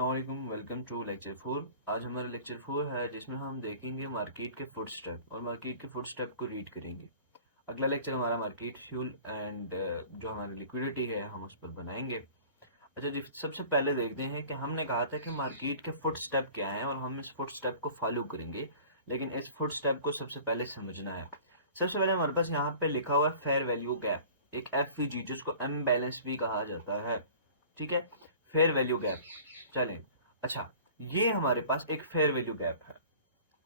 अस्सलाम वालेकुम, welcome to lecture 4। आज हमारा लेक्चर 4 है जिसमें हम देखेंगे मार्केट के फुटस्टेप और मार्केट के फुटस्टेप को रीड करेंगे। अगला लेक्चर हमारा मार्केट फ्यूल एंड जो हमारी लिक्विडिटी है हम उस पर बनाएंगे। अच्छा जी, सबसे पहले देखते हैं कि हमने कहा था कि मार्केट के फुटस्टेप क्या हैं और हम इस फुटस्टेप को फॉलो करेंगे, लेकिन इस फुटस्टेप को सबसे पहले समझना है। सबसे पहले हमारे पास यहाँ पे लिखा हुआ है फेयर वैल्यू गैप, एक एफवीजी जिसको एम बैलेंस भी कहा जाता है। ठीक है, फेयर वैल्यू गैप। चलें, अच्छा, ये हमारे पास एक फेयर वैल्यू गैप है।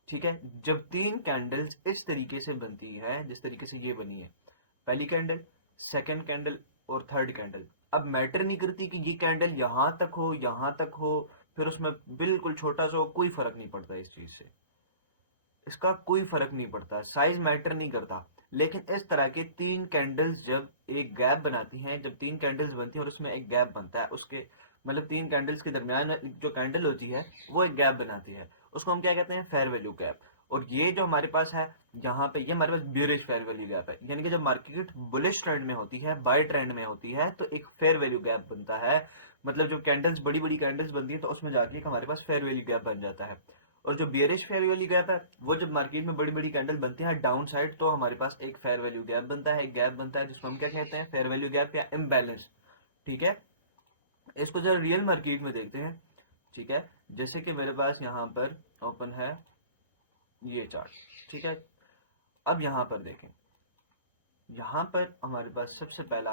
ठीक है, जब तीन कैंडल्स इस तरीके से बनती है जिस तरीके से ये बनी है, पहली कैंडल, सेकंड कैंडल और थर्ड कैंडल। अब मैटर नहीं करती कि ये कैंडल यहां तक हो, यहां तक हो, फिर उसमें बिल्कुल छोटा सा हो, कोई फर्क नहीं पड़ता इस चीज से। इसका कोई फर्क नहीं पड़ता, साइज मैटर नहीं करता। लेकिन इस तरह के तीन कैंडल्स जब एक गैप बनाती हैं, जब तीन कैंडल्स बनती हैं और उसमें एक गैप बनता है, उसके मतलब तीन कैंडल्स के दरमियान जो कैंडल होती है वो एक गैप बनाती है, उसको हम क्या कहते हैं? Fair value gap. और ये जो हमारे पास है यहाँ पे, ये हमारे पास बियरिश फेयर वैल्यू गैप है। यानी कि जब मार्केट बुलिश ट्रेंड में होती है, बाय ट्रेंड में होती है, तो एक फेयर वैल्यू गैप बनता है। मतलब जब कैंडल्स बड़ी बड़ी कैंडल्स बनती है तो उसमें जाके हमारे पास फेयर वैल्यू गैप बन जाता है। और जो बियरिश फेयर वैल्यू गैप है वो जब मार्केट में बड़ी बड़ी कैंडल बनती है डाउन साइड, तो हमारे पास एक फेयर वैल्यू गैप बनता है, एक गैप बनता है जिसको हम क्या कहते हैं? फेयर वैल्यू गैप या इम्बैलेंस। ठीक है, इसको जरा रियल मार्केट में देखते हैं। ठीक है, जैसे कि मेरे पास यहाँ पर ओपन है ये चार्ट। ठीक है, अब यहाँ पर देखें, यहाँ पर हमारे पास सबसे पहला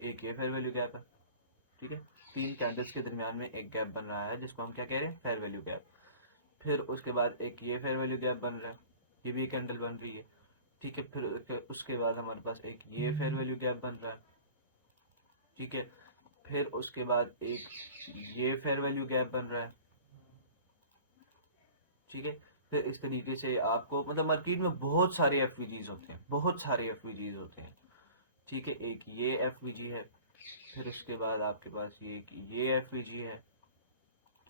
एक ये फेयर वैल्यू गैप है। ठीक है, तीन कैंडल्स के दरमियान में एक गैप बन रहा है जिसको हम क्या कह रहे हैं? Fair value gap. फिर उसके बाद एक ये फेयर वैल्यू गैप बन रहा है, ये भी एक कैंडल बन रही है। ठीक है, फिर उसके बाद हमारे पास एक ये फेयर वैल्यू गैप बन रहा है। ठीक है, फिर उसके बाद एक ये फेयर वैल्यू गैप बन रहा है। ठीक है, फिर इस तरीके से आपको मतलब मार्केट में बहुत सारे एफवीजीज होते हैं, बहुत सारे एफवीजीज होते हैं। ठीक है, एक ये एफवीजी है, फिर उसके बाद आपके पास ये एफवीजी है।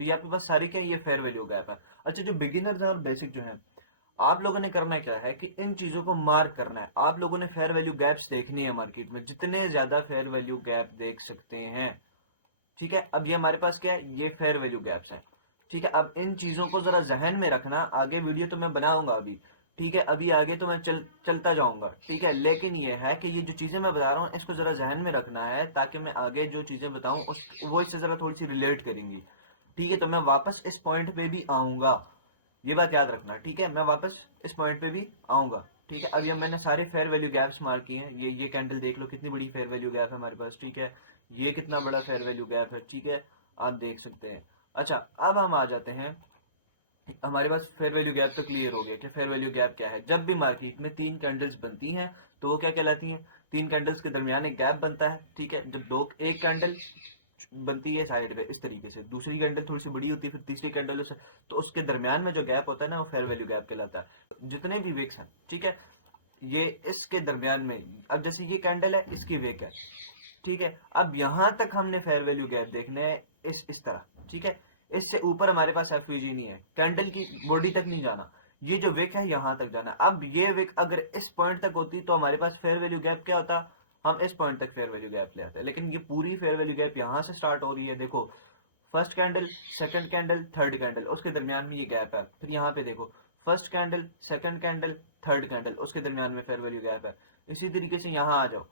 तो ये आपके पास सारे क्या है? ये फेयर वैल्यू गैप है। अच्छा, जो बिगिनर्स हैं और बेसिक जो है, आप लोगों ने करना क्या है कि इन चीजों को मार्क करना है। आप लोगों ने फेयर वैल्यू गैप्स देखनी है मार्केट में, जितने ज्यादा फेयर वैल्यू गैप देख सकते हैं। ठीक है, अब ये हमारे पास क्या है? ये फेयर वैल्यू गैप्स हैं। ठीक है, अब इन चीजों को जरा जहन में रखना। आगे वीडियो तो मैं बनाऊंगा अभी। ठीक है, अभी आगे तो मैं चलता जाऊंगा। ठीक है, लेकिन ये है कि ये जो चीजें मैं बता रहा हूँ इसको जरा जहन में रखना है, ताकि मैं आगे जो चीजें बताऊं उस वो इससे जरा थोड़ी सी रिलेट करेंगी। ठीक है, तो मैं वापस इस पॉइंट पे भी आऊंगा, ये बात याद रखना। ठीक है, मैं वापस इस पॉइंट पे भी आऊंगा। ठीक है, अब ये मैंने सारे फेयर वैल्यू गैप्स मार्क किए हैं। ये कैंडल देख लो कितनी बड़ी फेयर वैल्यू गैप है हमारे पास। ठीक है, ये कितना बड़ा फेयर वैल्यू गैप है। ठीक है, आप देख सकते हैं। अच्छा, अब हम आ जाते हैं, हमारे पास फेयर वैल्यू गैप तो क्लियर हो गया कि फेयर वैल्यू गैप क्या है। जब भी मार्केट में तीन कैंडल्स बनती हैं तो वो क्या कहलाती हैं? तीन कैंडल्स के दरमियान एक गैप बनता है। ठीक है, जब दो एक कैंडल बनती है साइड पे इस तरीके से, दूसरी कैंडल थोड़ी सी बड़ी होती है, फिर तीसरी कैंडल उसे, तो उसके दरमियान में जो गैप होता है ना, वो फेयर वैल्यू गैप कहलाता है। जितने भी विक्स हैं, ठीक है, ये इसके दरमियान में, अब जैसे ये कैंडल है इसकी विक है। ठीक है, अब यहां तक हमने फेयर वैल्यू गैप देखना है, इस तरह। ठीक है, इससे ऊपर हमारे पास एफवीजी नहीं है, कैंडल की बॉडी तक नहीं जाना, ये जो विक है यहां तक जाना। अब ये विक अगर इस पॉइंट तक होती तो हमारे पास फेयर वैल्यू गैप क्या होता? हम इस पॉइंट तक फेयर वैल्यू गैप ले आते हैं, लेकिन ये पूरी फेयर वैल्यू गैप यहां से स्टार्ट हो रही है। देखो, first candle, second candle, third candle, उसके दरमियान में ये गैप है। फिर यहाँ पे देखो, first candle, second candle, third candle, उसके दरमियान में फेयर वैल्यू गैप है। इसी तरीके से यहाँ आ जाओ,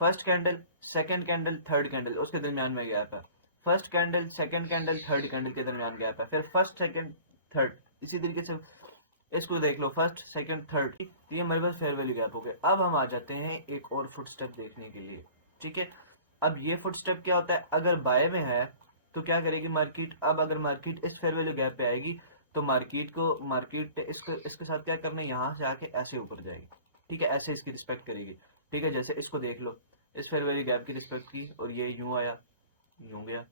first candle, second candle, third candle, उसके दरमियान में गैप है। First candle, second candle, third candle के दरमियान गैप है। फिर फर्स्ट, सेकंड, थर्ड, इसी तरीके से इसको देख लो, फर्स्ट, सेकंड, थर्ड। तो ये हमारे पास फेयर वैल्यू गैप हो गया। अब हम आ जाते हैं एक और फुटस्टेप देखने के लिए। ठीक है, अब ये फुटस्टेप क्या होता है? अगर बाय में है तो क्या करेगी मार्केट? अब अगर मार्केट इस फेयर वैल्यू गैप पे आएगी तो मार्केट इसको इसके साथ क्या करना है? यहाँ से आके ऐसे ऊपर जाएगी। ठीक है, ऐसे इसकी रिस्पेक्ट करेगी। ठीक है, जैसे इसको देख लो, इस फेयर वैल्यू गैप की रिस्पेक्ट की और ये यूं आया, यूं गया।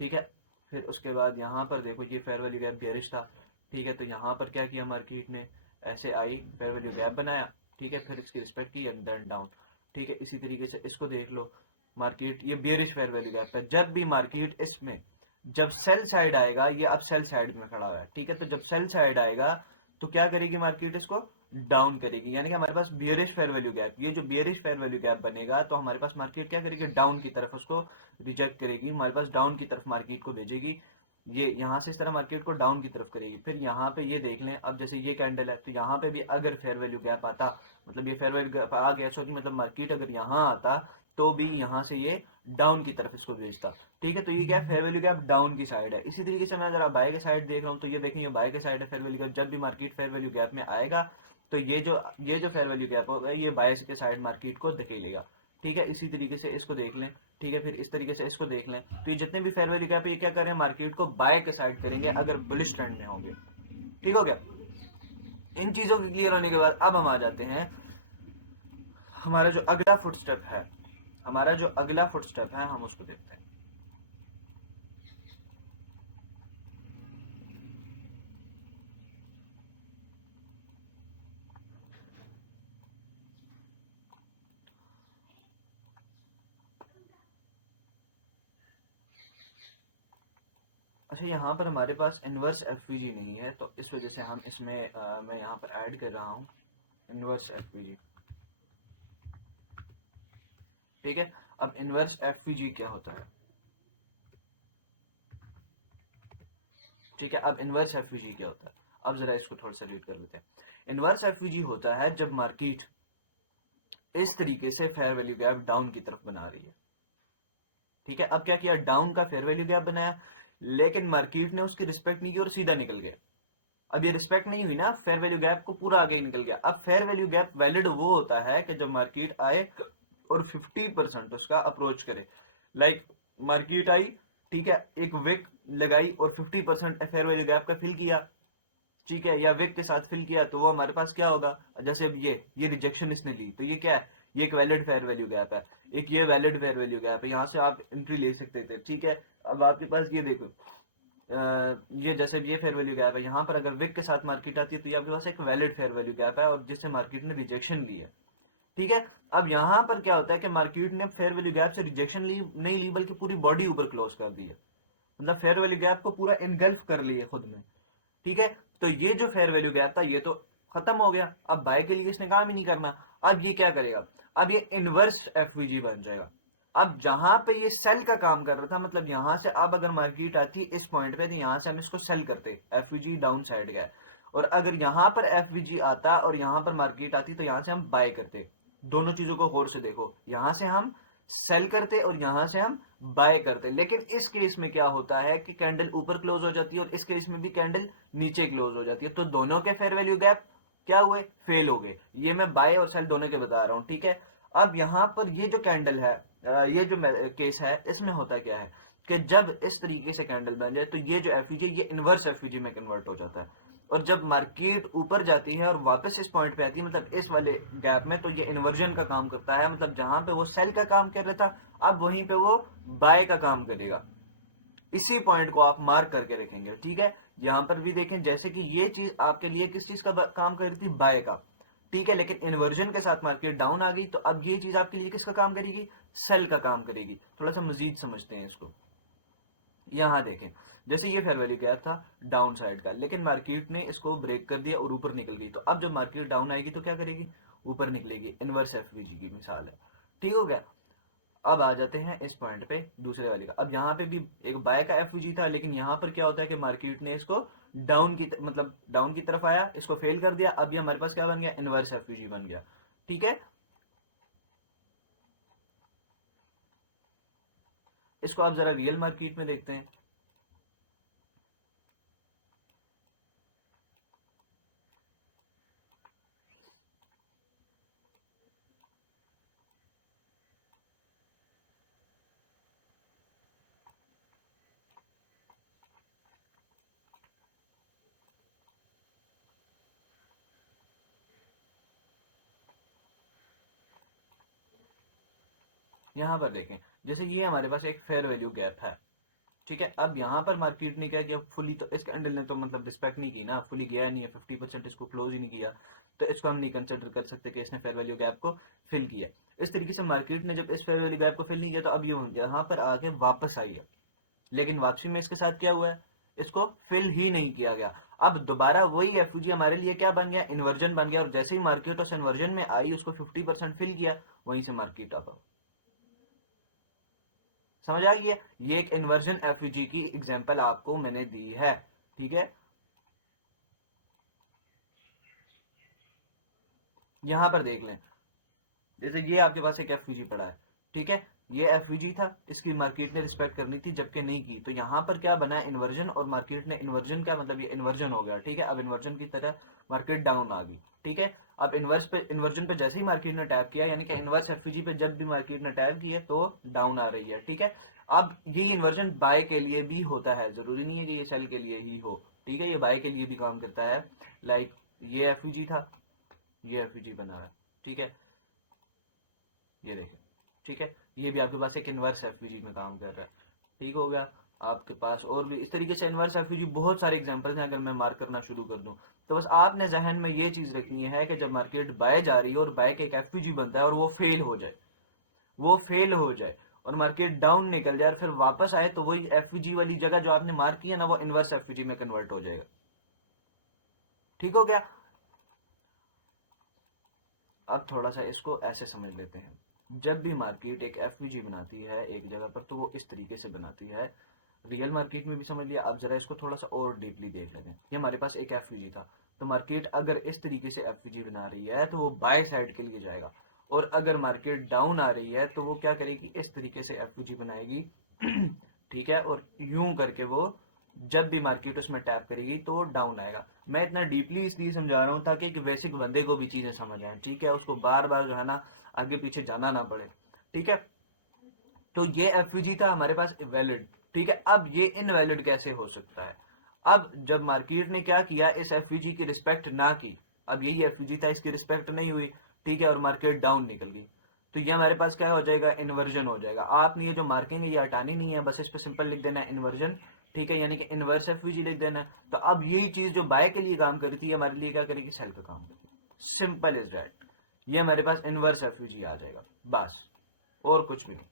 ठीक है, फिर उसके बाद यहाँ पर देखो, ये फेयर वैल्यू गैप बेयरिश था। ठीक है, तो यहाँ पर क्या किया मार्केट ने? ऐसे आई, फेयर वैल्यू गैप बनाया। ठीक है, फिर इसकी रिस्पेक्ट की एंड देन डाउन। ठीक है, इसी तरीके से इसको देख लो, मार्केट ये बेयरिश फेयर वैल्यू गैप है। जब भी मार्केट इसमें, जब सेल साइड आएगा, ये अब सेल साइड में खड़ा हुआ है। ठीक है, तो जब सेल साइड आएगा तो क्या करेगी मार्केट? इसको डाउन करेगी, यानी कि हमारे पास बियरिश फेयर वैल्यू गैप, ये जो बियरिश फेयर वैल्यू गैप बनेगा तो हमारे पास मार्केट क्या करेगी, डाउन की तरफ उसको रिजेक्ट करेगी, हमारे पास डाउन की तरफ मार्केट को भेजेगी। ये यहाँ से इस तरह मार्केट को डाउन की तरफ करेगी। फिर यहाँ पे ये देख लें, अब जैसे ये कैंडल है तो यहाँ पे भी अगर फेयर वैल्यू गैप आता, मतलब ये फेयर वैल्यू गैप आ गया, सॉरी मतलब मार्केट अगर यहाँ आता तो भी यहाँ से ये डाउन की तरफ इसको भेजता। ठीक है, तो ये क्या है, फेयर वैल्यू गैप डाउन की साइड है। इसी तरीके से मैं अगर बाय के साइड देख रहा हूँ तो ये देखें, ये बाय के साइड है फेयर वैल्यू गैप। जब भी मार्केट फेयर वैल्यू गैप में आएगा तो ये जो फेयर वैल्यू गैप होगा ये बाय के साइड मार्केट को धकेलेगा। ठीक है, इसी तरीके से इसको देख लें। ठीक है, फिर इस तरीके से इसको देख लें, तो ये जितने भी फेयर वैल्यू गैप है ये क्या करें, मार्केट को बाय के साइड करेंगे अगर बुलिश ट्रेंड में होंगे। ठीक हो गया। इन चीजों के क्लियर होने के बाद अब हम आ जाते हैं हमारा जो अगला फुटस्टेप है, हमारा जो अगला फुटस्टेप है हम उसको देखते हैं। अच्छा, यहाँ पर हमारे पास इनवर्स एफवीजी नहीं है तो इस वजह से हम इसमें मैं यहाँ पर ऐड कर रहा हूँ इनवर्स एफवीजी। ठीक है, अब इनवर्स एफवीजी क्या होता है। ठीक है, अब इनवर्स एफवीजी क्या होता है, अब जरा इसको थोड़ा सा रीड कर लेते हैं। इनवर्स एफवीजी होता है जब मार्केट इस तरीके से फेयर वैल्यू गैप डाउन की तरफ बना रही है। ठीक है, अब क्या किया, डाउन का फेयर वैल्यू गैप बनाया, लेकिन मार्केट ने उसकी रिस्पेक्ट नहीं की और सीधा निकल गया। अब ये रिस्पेक्ट नहीं हुई ना, फेयर वैल्यू गैप को पूरा आगे निकल गया। अब फेयर वैल्यू गैप वैलिड वो होता है कि जब मार्केट आए और 50% उसका अप्रोच करे। लाइक मार्केट आई, ठीक है, एक विक लगाई और 50% फेयर वैल्यू गैप का फिल किया, ठीक है, या विक के साथ फिल किया, तो वो हमारे पास क्या होगा, जैसे अब ये रिजेक्शन इसने ली तो ये क्या है, ये एक वैलिड फेयर वैल्यू गैप है, एक ये वैलिड फेयर वैल्यू गैप है, यहाँ से आप एंट्री ले सकते थे। ठीक है, अब आपके पास ये देखो, ये जैसे ये फेयर वैल्यू गैप है, यहाँ पर अगर विक के साथ मार्केट आती है तो ये आपके पास एक वैलिड फेयर वैल्यू गैप है और जिससे मार्केट ने रिजेक्शन ली है। ठीक है, अब यहाँ पर क्या होता है कि मार्केट ने फेयर वैल्यू गैप से रिजेक्शन ली नहीं ली, बल्कि पूरी बॉडी ऊपर क्लोज कर दी है, मतलब फेयर वैल्यू गैप को पूरा इनगल्फ कर ली है खुद में। ठीक है, तो ये जो फेयर वैल्यू गैप था ये तो खत्म हो गया, अब बाय के लिए इसने काम ही नहीं करना। अब ये क्या करेगा, अब ये इनवर्स एफवीजी बन जाएगा। अब जहां पे ये सेल का काम कर रहा था, मतलब यहां से अब अगर मार्केट आती इस पॉइंट पे तो यहां से हम इसको सेल करते, एफवीजी डाउन साइड गया, और अगर यहां पर एफवीजी आता और यहां पर मार्केट आती तो यहां से हम बाय करते। दोनों चीजों को गौर से देखो, यहां से हम सेल करते और यहां से हम बाय करते। लेकिन इस केस में क्या होता है कि कैंडल ऊपर क्लोज हो जाती है और इस केस में भी कैंडल नीचे क्लोज हो जाती है, तो दोनों के फेयर वैल्यू गैप क्या हुए, फेल हो गए। ये मैं बाय और सेल दोनों के बता रहा हूं। ठीक है, अब यहां पर ये जो कैंडल है, ये जो केस है, इसमें होता क्या है कि जब इस तरीके से कैंडल बन जाए तो ये जो एफईजी ये इनवर्स एफईजी में कन्वर्ट हो जाता है, और जब मार्केट ऊपर जाती है और वापस इस पॉइंट पे आती है, मतलब इस वाले गैप में, तो ये इन्वर्जन का काम करता है, मतलब जहां पे वो सेल का काम कर रहा था अब वहीं पे वो बाय का काम करेगा। इसी पॉइंट को आप मार्क करके रखेंगे। ठीक है, यहां पर भी देखें जैसे कि ये चीज आपके लिए किस चीज का काम कर रही थी, बाय का। ठीक है, लेकिन इन्वर्जन के साथ मार्केट डाउन आ गई तो अब ये चीज आपके लिए किसका काम करेगी, सेल का काम करेगी। थोड़ा सा मजीद समझते हैं इसको। यहां देखें, जैसे ये फेयर वैल्यू गैप था डाउन साइड का, लेकिन मार्केट ने इसको ब्रेक कर दिया और ऊपर निकल गई, तो अब जब मार्केट डाउन आएगी तो क्या करेगी, ऊपर निकलेगी। इनवर्स एफवीजी की मिसाल है। ठीक हो गया, अब आ जाते हैं इस पॉइंट पे दूसरे वाले का। अब यहाँ पे भी एक बाय का एफवीजी था, लेकिन यहाँ पर क्या होता है कि मार्केट ने इसको डाउन की मतलब डाउन की तरफ आया, इसको फेल कर दिया, अब ये हमारे पास क्या बन गया, इनवर्स एफवीजी बन गया। ठीक है, इसको आप जरा रियल मार्केट में देखते हैं। यहां पर देखें, जैसे ये हमारे पास एक फेयर वैल्यू गैप है। ठीक है, अब यहाँ पर मार्केट ने क्या किया, फुली तो इस कैंडल ने तो मतलब रिस्पेक्ट नहीं की ना, फुली गया नहीं है, 50% इसको क्लोज ही नहीं किया, तो इसको हम नहीं कंसिडर कर सकते कि इसने फेयर वैल्यू गैप को फिल किया। इस तरीके से मार्केट ने जब इस फेयर वैल्यू गैप को फिल नहीं किया तो अब ये यहाँ पर आके वापस आई है, लेकिन वापसी में इसके साथ क्या हुआ है, इसको फिल ही नहीं किया गया। अब दोबारा वही एफयूजी हमारे लिए क्या बन गया, इन्वर्जन बन गया, और जैसे ही मार्केट उस इन्वर्जन में आई उसको 50% फिल किया, वहीं से मार्केट अप। समझ आ गया, ये एक इन्वर्जन एफयूजी की एग्जांपल आपको मैंने दी है, ठीक है। यहां पर देख लें, जैसे ये आपके पास एक एफयूजी पड़ा है, ठीक है, ये एफयूजी था, इसकी मार्केट ने रिस्पेक्ट करनी थी जबकि नहीं की, तो यहां पर क्या बना है, इन्वर्जन, और मार्केट ने इन्वर्जन का मतलब ये इन्वर्जन हो गया, ठीक है। अब इन्वर्जन की तरह मार्केट डाउन आ गई, ठीक है। अब इन्वर्जन पे जैसे ही मार्केट ने टैप किया, यानी कि इन्वर्स एफयूजी पे जब भी मार्केट ने टैप किया तो डाउन आ रही है, ठीक है। अब ये इन्वर्जन बाय के लिए भी होता है, जरूरी नहीं है कि ये सेल के लिए ही हो, ठीक है, ये बाय के लिए भी काम करता है। लाइक ये एफयूजी था, ये एफयूजी बना है, ठीक है, ये देखें, ठीक है, ये भी आपके पास एक इनवर्स एफयूजी में काम कर रहा है, ठीक हो गया। आपके पास और भी इस तरीके से इनवर्स एफयूजी बहुत सारे एग्जांपल्स हैं, अगर मैं मार्क करना शुरू कर दूं तो बस आपने जहन में ये चीज रखनी है कि जब मार्केट बाय जा रही है और बाय के एक एफयूजी बनता है और वो फेल हो जाए, वो फेल हो जाए और मार्केट डाउन निकल जाए और फिर वापस आए, तो वही एफयूजी वाली जगह जो आपने मार्क किया ना, वो इनवर्स एफयूजी में कन्वर्ट हो जाएगा, ठीक हो गया। अब थोड़ा सा इसको ऐसे समझ लेते हैं, जब भी मार्केट एक एफवीजी बनाती है एक जगह पर तो वो इस तरीके से बनाती है, रियल मार्केट में भी समझ लिया। अब जरा इसको थोड़ा सा और डीपली देख लेते हैं। ये हमारे पास एक एफवीजी था, तो मार्केट अगर इस तरीके से एफवीजी बना रही है तो वो बाय साइड के लिए जाएगा, और अगर मार्केट डाउन आ रही है तो वो क्या करेगी, इस तरीके से एफवीजी बनाएगी ठीक है, और यूं करके वो जब भी मार्केट उसमें टैप करेगी तो डाउन आएगा। मैं इतना डीपली इसलिए समझा रहा हूँ ताकि एक बेसिक बंदे को भी चीजें समझ आए, ठीक है, उसको बार बार जो है ना आगे पीछे जाना ना पड़े, ठीक है। तो ये एफयूजी था हमारे पास वैलिड, ठीक है। अब ये इनवैलिड कैसे हो सकता है, अब जब मार्केट ने क्या किया, इस एफयूजी की रिस्पेक्ट ना की, अब यही एफयूजी था, इसकी रिस्पेक्ट नहीं हुई, ठीक है, और मार्केट डाउन निकल गई, तो ये हमारे पास क्या हो जाएगा, इन्वर्जन हो जाएगा। आपने ये जो मार्किंग है ये हटानी नहीं है, बस इस पर सिंपल लिख देना है इन्वर्जन, ठीक है, यानी कि इनवर्स एफयूजी लिख देना है। तो अब यही चीज जो बाय के लिए काम करी थी हमारे लिए क्या करेगी, सेल का काम करेगी, सिंपल इज दैट। ये हमारे पास इनवर्स एफयूजी आ जाएगा, बस, और कुछ भी नहीं,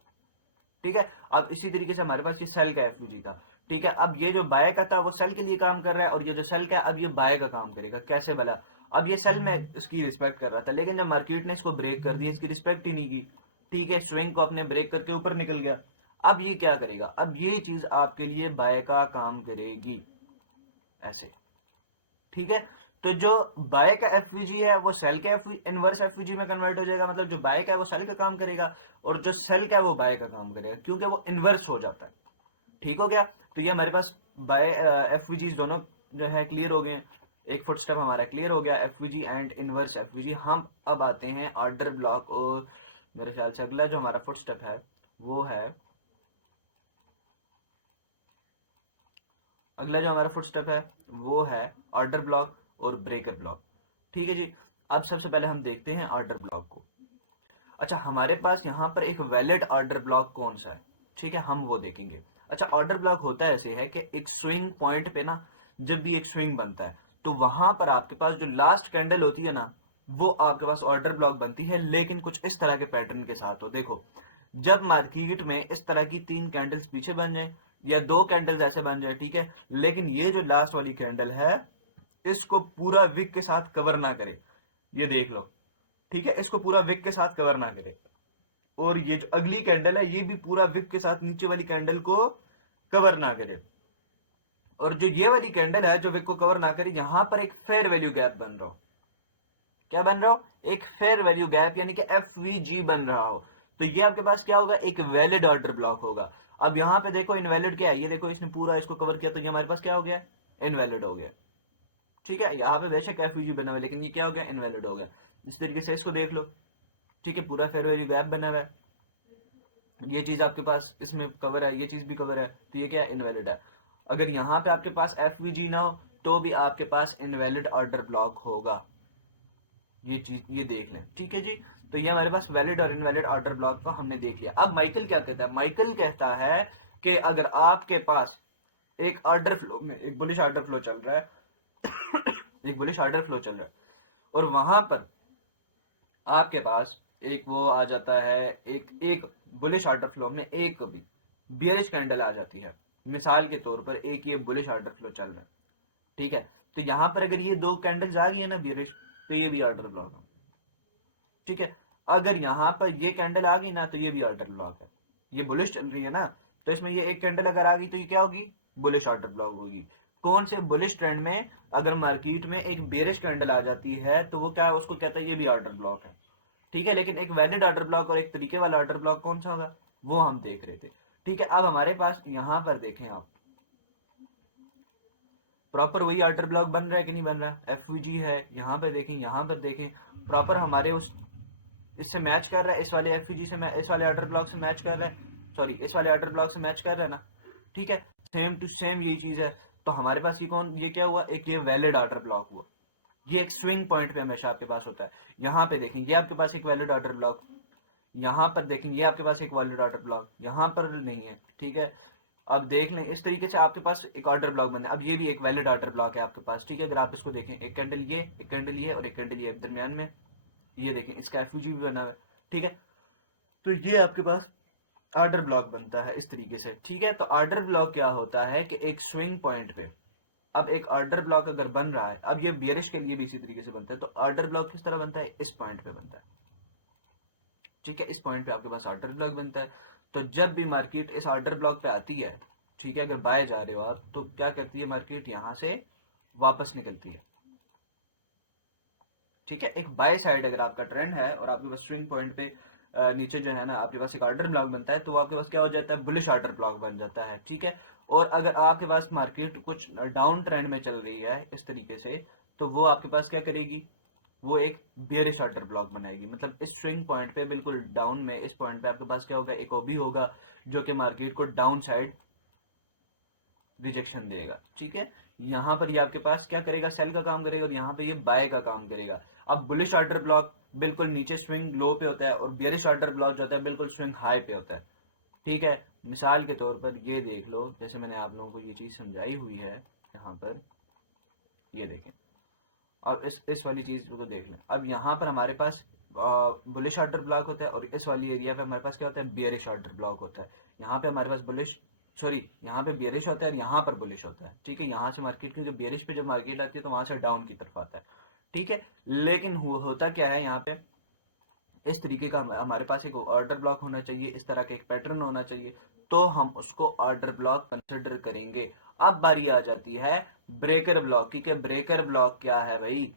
ठीक है। अब इसी तरीके से हमारे पास ये सेल का एफयूजी था, ठीक है। अब ये जो बाय का था वो सेल के लिए काम कर रहा है, और ये जो सेल का है अब ये बाय का काम करेगा, कैसे भला, अब ये सेल में इसकी रिस्पेक्ट कर रहा था, लेकिन जब मार्केट ने इसको ब्रेक कर दिया, इसकी रिस्पेक्ट ही नहीं की, ठीक है, स्विंग को अपने ब्रेक करके ऊपर निकल गया, अब ये क्या करेगा, अब ये चीज आपके लिए बाय का काम करेगी, ऐसे, ठीक है। तो जो बाय का एफवीजी है वो सेल के इनवर्स एफवीजी में कन्वर्ट हो जाएगा, मतलब जो बाय का है वो सेल का काम करेगा, और जो सेल का है वो बाय का काम करेगा, क्योंकि वो इनवर्स हो जाता है, ठीक हो गया। तो ये हमारे पास बाय एफवीजी दोनों जो है क्लियर हो गए, एक फुट स्टेप हमारा क्लियर हो गया, एफवीजी एंड इनवर्स एफवीजी। हम अब आते हैं ऑर्डर ब्लॉक, और मेरे ख्याल से अगला जो हमारा फुट स्टेप है वो है, अगला जो हमारा फुट स्टेप है वो है ऑर्डर ब्लॉक और ब्रेकर ब्लॉक, ठीक है जी। अब सबसे पहले हम देखते हैं ऑर्डर ब्लॉक को। अच्छा, हमारे पास यहाँ पर एक वैलिड ऑर्डर ब्लॉक कौन सा है, ठीक है, हम वो देखेंगे। अच्छा, ऑर्डर ब्लॉक होता है ऐसे है कि एक स्विंग पॉइंट पे ना, जब भी एक स्विंग बनता है तो वहां पर आपके पास जो लास्ट कैंडल होती है ना, वो आपके पास ऑर्डर ब्लॉक बनती है, लेकिन कुछ इस तरह के पैटर्न के साथ हो। देखो, जब मार्केट में इस तरह की 3 कैंडल्स पीछे बन जाए या 2 कैंडल्स ऐसे बन जाए, ठीक है, लेकिन ये जो लास्ट वाली कैंडल है इसको पूरा विक के साथ कवर ना करे, ये देख लो, ठीक है, इसको पूरा विक के साथ कवर ना करे, और ये जो अगली कैंडल है ये भी पूरा विक के साथ नीचे वाली कैंडल को कवर ना करे, और जो ये वाली कैंडल है जो विक को कवर ना करे, यहां पर एक फेयर वैल्यू गैप बन रहा हो, क्या बन रहा हो, एक फेयर वैल्यू गैप, यानी कि एफवीजी बन रहा हो, तो ये आपके पास क्या होगा, एक वैलिड ऑर्डर ब्लॉक होगा। अब यहां पे देखो इनवैलिड क्या है, ये देखो इसने पूरा इसको कवर किया, तो ये हमारे पास क्या हो गया, इनवैलिड हो गया, ठीक है। यहाँ पे बेशक एफयूजी बना हुआ है लेकिन ये क्या हो गया, इनवैलिड हो गया। इस तरीके से इसको देख लो, ठीक है, पूरा फेयर वैल्यू गैप बना हुआ है, ये चीज आपके पास इसमें कवर है, ये चीज भी कवर है, तो ये क्या है, इनवैलिड है। अगर यहाँ पे आपके पास एफवीजी ना हो तो भी आपके पास इनवैलिड ऑर्डर ब्लॉक होगा, ये चीज ये देख लें, ठीक है जी। तो ये हमारे पास वैलिड और इनवैलिड ऑर्डर ब्लॉक को हमने देख लिया। अब माइकल क्या कहता है, माइकल कहता है कि अगर आपके पास एक ऑर्डर फ्लो में एक बुलिश ऑर्डर फ्लो चल रहा है एक बुलिश ऑर्डर फ्लो चल रहा है, और वहां पर आपके पास एक वो आ जाता है, एक एक बुलिश ऑर्डर फ्लो में एक भी बियरिश कैंडल आ जाती है, मिसाल के तौर पर एक ये बुलिश ऑर्डर फ्लो चल रहा है, ठीक है, तो यहाँ पर अगर ये दो कैंडल्स आ गई है ना बियरिश, तो ये भी ऑर्डर ब्लॉक है, ठीक है। अगर यहाँ पर ये कैंडल आ गई ना तो ये भी ऑर्डर ब्लॉक है। ये बुलिश चल रही है ना, तो इसमें ये एक कैंडल अगर आ गई तो ये क्या होगी, बुलिश ऑर्डर ब्लॉक होगी। कौन से बुलिश ट्रेंड में अगर मार्केट में एक बेरिश कैंडल आ जाती है तो वो क्या है, उसको कहता है ये भी ऑर्डर ब्लॉक है, ठीक है। लेकिन एक वैलिड ऑर्डर ब्लॉक और एक तरीके वाला ऑर्डर ब्लॉक कौन सा होगा, वो हम देख रहे थे, ठीक है। अब हमारे पास यहां पर देखें आप, प्रॉपर वही ऑर्डर ब्लॉक बन रहा है कि नहीं बन रहा, एफवीजी है, यहाँ पर देखें, यहाँ पर देखें, प्रॉपर हमारे उस इससे मैच कर रहा है, इस वाले एफवीजी से, इस वाले ऑर्डर ब्लॉक से मैच कर रहा है, सॉरी इस वाले ऑर्डर ब्लॉक से मैच कर रहा है ना, ठीक है। सेम टू सेम यही चीज है। तो हमारे पास ये कौन, ये क्या हुआ, एक ये वैलिड ऑर्डर ब्लॉक हुआ। ये एक स्विंग पॉइंट पे हमेशा आपके पास होता है। यहाँ पे देखें, ये आपके पास एक वैलिड ऑर्डर ब्लॉक, यहाँ पर देखेंगे ये आपके पास एक वैलिड ऑर्डर ब्लॉक, यहाँ पर नहीं है, ठीक है। अब देख लें, इस तरीके से आपके पास एक ऑर्डर ब्लॉक बना है। अब ये भी एक वैलिड ऑर्डर ब्लॉक है आपके पास, ठीक है। अगर आप इसको देखें, एक कैंडल ये, एक कैंडल ये और एक कैंडल ये दरमियान में, ये देखें इसका एफयूजी भी बना हुआ है, ठीक है। तो ये आपके पास ऑर्डर ब्लॉक बनता है इस तरीके से, ठीक है। तो ऑर्डर ब्लॉक क्या होता है कि एक स्विंग पॉइंट पे, अब एक ऑर्डर ब्लॉक अगर बन रहा है, अब ये बियरिश के लिए भी इसी तरीके से बनता है, तो ऑर्डर ब्लॉक किस तरह बनता है, इस पॉइंट पे बनता है, ठीक है। इस पॉइंट पे आपके पास ऑर्डर ब्लॉक बनता है। तो जब भी मार्केट इस ऑर्डर ब्लॉक पे आती है, ठीक है, अगर बाय जा रहे हो आप, तो क्या करती है मार्केट, यहां से वापस निकलती है, ठीक है। एक बाय साइड अगर आपका ट्रेंड है और आपके पास स्विंग पॉइंट पे नीचे जो है ना आपके पास एक ऑर्डर ब्लॉक बनता है, तो आपके पास क्या हो जाता है, बुलिश ऑर्डर ब्लॉक बन जाता है, ठीक है। और अगर आपके पास मार्केट कुछ डाउन ट्रेंड में चल रही है इस तरीके से, तो वो आपके पास क्या करेगी, वो एक बेयरिश ऑर्डर ब्लॉक बनाएगी। मतलब इस स्विंग पॉइंट पे बिल्कुल डाउन में, इस पॉइंट पे आपके पास क्या होगा, एक ओबी होगा जो कि मार्केट को डाउन साइड रिजेक्शन देगा, ठीक है। यहां पर ये आपके पास क्या करेगा, सेल का काम करेगा, और यहाँ पे ये बाय का काम करेगा। अब बुलिश ऑर्डर ब्लॉक बिल्कुल नीचे स्विंग लो पे होता है, और बियरिश ऑर्डर ब्लॉक जो होता है बिल्कुल स्विंग हाई पे होता है, ठीक है। मिसाल के तौर पर ये देख लो, जैसे मैंने आप लोगों को ये चीज समझाई हुई है यहाँ पर, ये देखें। अब इस वाली चीज को देख लें। अब यहाँ पर हमारे पास बुलिश ऑर्डर ब्लॉक होता है, और इस वाली एरिया पे हमारे पास क्या होता है, बियरिश ऑर्डर ब्लॉक होता है। यहाँ पे हमारे पास बुलिश, सॉरी यहाँ पे बियरिश होता है और यहाँ पर बुलिश होता है, ठीक है। यहाँ से मार्केट, क्योंकि बियरिश पे जब मार्केट आती है तो वहां से डाउन की तरफ आता है, ठीक है। लेकिन होता क्या है, यहाँ पे इस तरीके का हमारे पास एक ऑर्डर ब्लॉक होना चाहिए, इस तरह का एक पैटर्न होना चाहिए, तो हम उसको ऑर्डर ब्लॉक कंसिडर करेंगे। अब बारी आ जाती है ब्रेकर ब्लॉक की, कि ब्रेकर ब्लॉक क्या है भाई,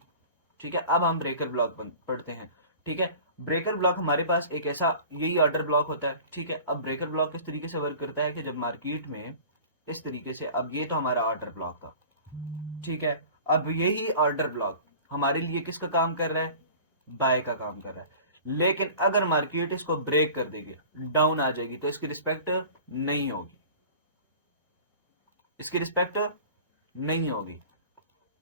ठीक है। अब हम ब्रेकर ब्लॉक पढ़ते हैं, ठीक है। ब्रेकर ब्लॉक हमारे पास एक ऐसा यही ऑर्डर ब्लॉक होता है, ठीक है। अब ब्रेकर ब्लॉक किस तरीके से वर्क करता है कि जब मार्केट में इस तरीके से, अब ये तो हमारा ऑर्डर ब्लॉक था, ठीक है। अब यही ऑर्डर ब्लॉक हमारे लिए किसका काम कर रहा है, बाय का काम कर रहा है। लेकिन अगर मार्केट इसको ब्रेक कर देगी, डाउन आ जाएगी, तो इसकी रिस्पेक्ट नहीं होगी, इसकी रिस्पेक्ट नहीं होगी।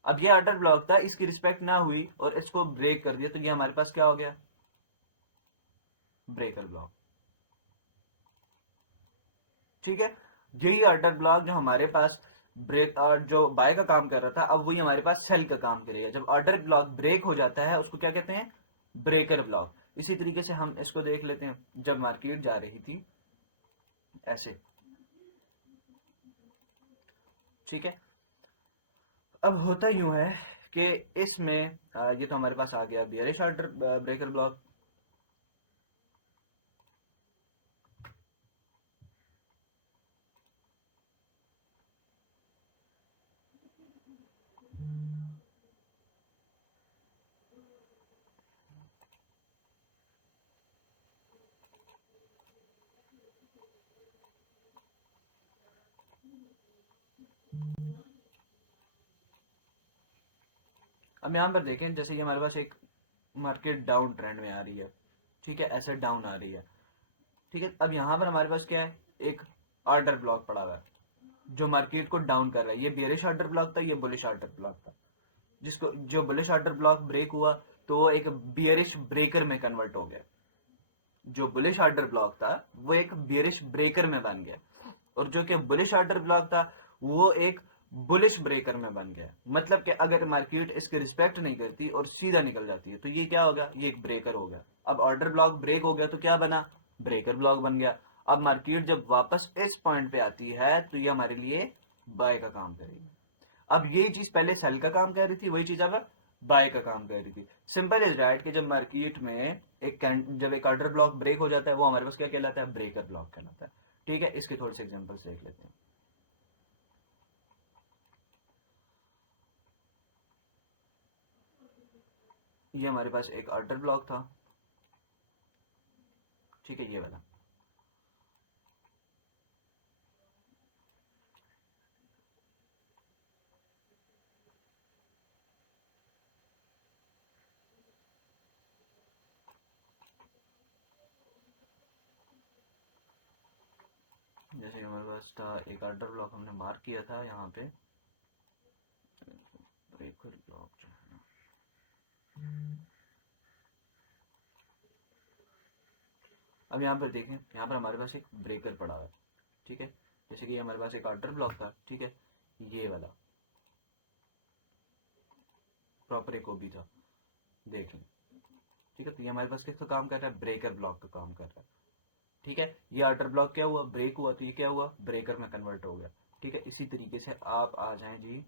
अब ये ऑर्डर ब्लॉक था, इसकी रिस्पेक्ट ना हुई और इसको ब्रेक कर दिया, तो ये हमारे पास क्या हो गया, ब्रेकर ब्लॉक, ठीक है। यही ऑर्डर ब्लॉक जो हमारे पास ब्रेक और जो बाय का काम कर रहा था, अब वही हमारे पास सेल का काम करेगा। जब ऑर्डर ब्लॉक ब्रेक हो जाता है उसको क्या कहते हैं, ब्रेकर ब्लॉक। इसी तरीके से हम इसको देख लेते हैं, जब मार्केट जा रही थी ऐसे, ठीक है। अब होता यूं है कि इसमें ये तो हमारे पास आ गया बियरिश ऑर्डर ब्रेकर ब्लॉक। अब यहां पर देखें, जैसे कि हमारे पास एक मार्केट डाउन ट्रेंड में आ रही है, ठीक है, ऐसे डाउन आ रही है, ठीक है। अब यहां पर हमारे पास क्या है, एक ऑर्डर ब्लॉक पड़ा हुआ है जो मार्केट को डाउन कर रहा है। ये बेरिश ऑर्डर ब्लॉक था, ये बुलिश ऑर्डर ब्लॉक था। जिसको जो बुलिश ऑर्डर ब्लॉक ब्रेक हुआ तो वो एक बियरिश ब्रेकर में कन्वर्ट हो गया। जो बुलिश ऑर्डर ब्लॉक था वो एक बियरिश ब्रेकर में बन गया, और जो कि बुलिश ऑर्डर ब्लॉक था वो एक बुलिश ब्रेकर में बन गया। मतलब कि अगर मार्केट इसकी रिस्पेक्ट नहीं करती और सीधा निकल जाती है तो ये क्या होगा, ये एक ब्रेकर हो गया। अब ऑर्डर ब्लॉक ब्रेक हो गया तो क्या बना, ब्रेकर ब्लॉक बन गया। अब मार्केट जब वापस इस पॉइंट पे आती है तो ये हमारे लिए बाय का काम करेगी। अब ये चीज पहले सेल का काम कर रही थी, वही चीज अब बाय का काम कर रही थी। सिंपल इज राइट कि जब मार्केट में जब एक ऑर्डर ब्लॉक ब्रेक हो जाता है, वो हमारे पास क्या कहलाता है? ब्रेकर ब्लॉक कहलाता है। ठीक है, इसके थोड़े से एग्जांपल्स देख लेते हैं। ये हमारे पास एक ऑर्डर ब्लॉक था, ठीक है, ये वाला। जैसे हमारे पास था एक ऑर्डर ब्लॉक, हमने मार्क किया था यहाँ पे, ब्रेकर ब्लॉक जो है ना, अब यहाँ पर देखें, यहाँ पर हमारे पास एक ब्रेकर पड़ा हुआ है, ठीक है। जैसे कि हमारे पास एक ऑर्डर ब्लॉक था, ठीक है, ये वाला प्रॉपर एक ओबी था, देख लें, ठीक है। तो ये हमारे पास किसका काम कर रहा है? ब्रेकर ब्लॉक का काम कर रहा है, ठीक है। ये ऑर्डर ब्लॉक क्या हुआ? ब्रेक हुआ, तो ये क्या हुआ? ब्रेकर में कन्वर्ट हो गया, ठीक है। इसी तरीके से आप आ जाएं जी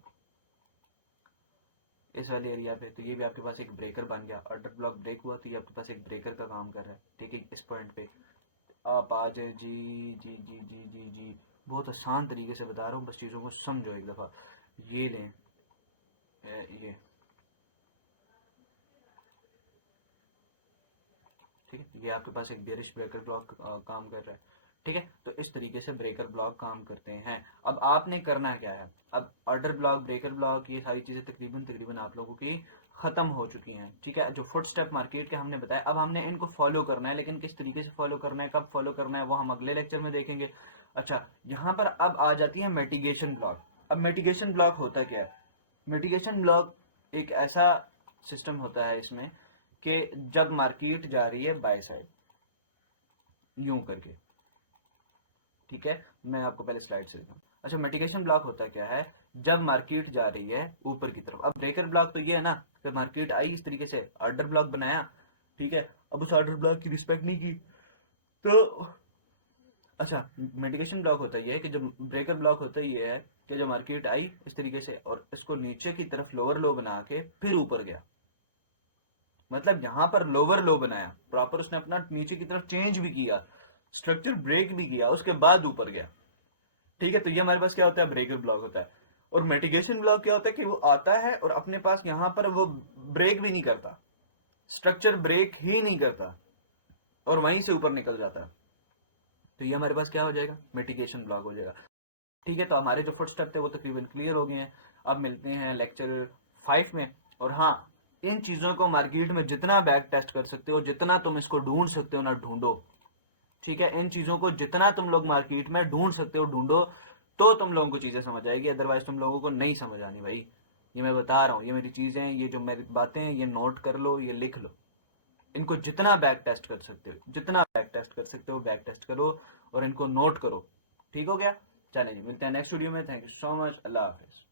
इस वाले एरिया पे, तो ये भी आपके पास एक ब्रेकर बन गया। ऑर्डर ब्लॉक ब्रेक हुआ, तो ये आपके पास एक ब्रेकर का काम कर रहा है, ठीक है। इस पॉइंट पे आप आ जाए जी जी जी जी जी जी। बहुत आसान तरीके से बता रहा हूँ, बस चीज़ों को समझो एक दफ़ा। ये लें, ये ठीक है, ये आपके पास एक बेरिश ब्रेकर ब्लॉक काम कर रहा है, ठीक है। तो इस तरीके से ब्रेकर ब्लॉक काम करते हैं। अब आपने करना क्या है? अब ऑर्डर ब्लॉक, ब्रेकर ब्लॉक, ये सारी चीज़ें तकरीबन तकरीबन आप लोगों की ख़त्म हो चुकी हैं, ठीक है। जो फुट स्टेप मार्केट के हमने बताया, अब हमने इनको फॉलो करना है, लेकिन किस तरीके से फॉलो करना है, कब फॉलो करना है, वो हम अगले लेक्चर में देखेंगे। अच्छा, यहाँ पर अब आ जाती है मिटिगेशन ब्लॉक। अब मिटिगेशन ब्लॉक होता क्या है? मिटिगेशन ब्लॉक एक ऐसा सिस्टम होता है इसमें कि जब मार्केट जा रही है बाय साइड, यूं करके, ठीक है। मैं आपको पहले स्लाइड से दिखाऊं। अच्छा, मिटिगेशन ब्लॉक होता क्या है? जब मार्केट जा रही है ऊपर की तरफ। अब ब्रेकर ब्लॉक तो ये है ना कि मार्केट आई इस तरीके से, ऑर्डर ब्लॉक बनाया, ठीक है। अब उस ऑर्डर ब्लॉक की रिस्पेक्ट नहीं की, तो अच्छा, मिटिगेशन ब्लॉक होता ये है कि जो ब्रेकर ब्लॉक होता ये है कि जो मार्केट आई इस तरीके से और इसको नीचे की तरफ लोअर लो बना के फिर ऊपर गया, मतलब यहां पर लोअर लो बनाया प्रॉपर, उसने अपना नीचे की तरफ चेंज भी किया, स्ट्रक्चर ब्रेक भी किया, उसके बाद ऊपर गया, ठीक है। तो ये हमारे पास क्या होता है? ब्रेकर ब्लॉक होता है। और मिटिगेशन ब्लॉक क्या होता है कि वो आता है और अपने पास यहां पर वो ब्रेक भी नहीं करता, स्ट्रक्चर ब्रेक ही नहीं करता और वहीं से ऊपर निकल जाता है। तो ये हमारे पास क्या हो जाएगा? मिटिगेशन ब्लॉक हो जाएगा, ठीक है। तो हमारे जो फुट स्टेप थे वो तकरीबन क्लियर हो गए हैं। अब मिलते हैं लेक्चर 5 में। और हाँ, इन चीजों को मार्केट में जितना बैक टेस्ट कर सकते हो, जितना तुम इसको ढूंढ सकते हो ना, ढूंढो, ठीक है। इन चीजों को जितना तुम लोग मार्केट में ढूंढ सकते हो, ढूंढो, तो तुम लोगों को चीजें समझ आएगी, अदरवाइज तुम लोगों को नहीं समझ आनी भाई। ये मैं बता रहा हूँ, ये मेरी चीजें हैं, ये जो मेरी बातें हैं, ये नोट कर लो, ये लिख लो। इनको जितना बैक टेस्ट कर सकते हो, जितना बैक टेस्ट कर सकते हो बैक टेस्ट करो और इनको नोट करो, ठीक हो गया। चलें जी, मिलते हैं नेक्स्ट वीडियो में। Thank you so much, Allah Hafiz.